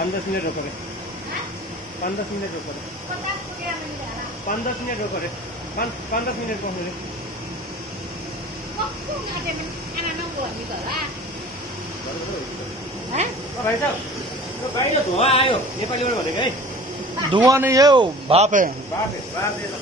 5-10 minute रोको रे 5-10 minute रोको रे 5-10 minute रोको रे 5-10 मिनट रोको रे भाइ साहब यो गाडी त धुवा आयो नेपालीबाट भनेको है धुआं नहीं है वो भाप है। बाप है बाप दे दो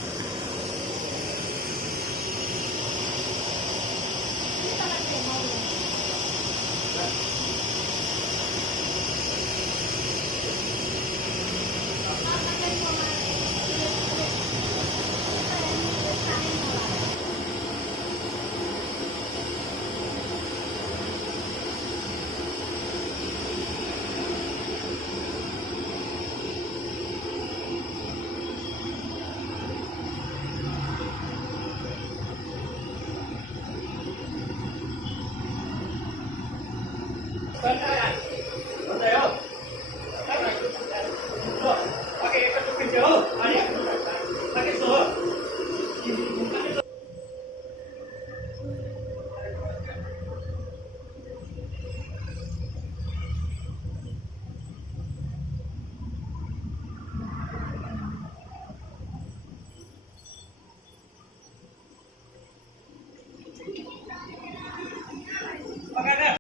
सरकार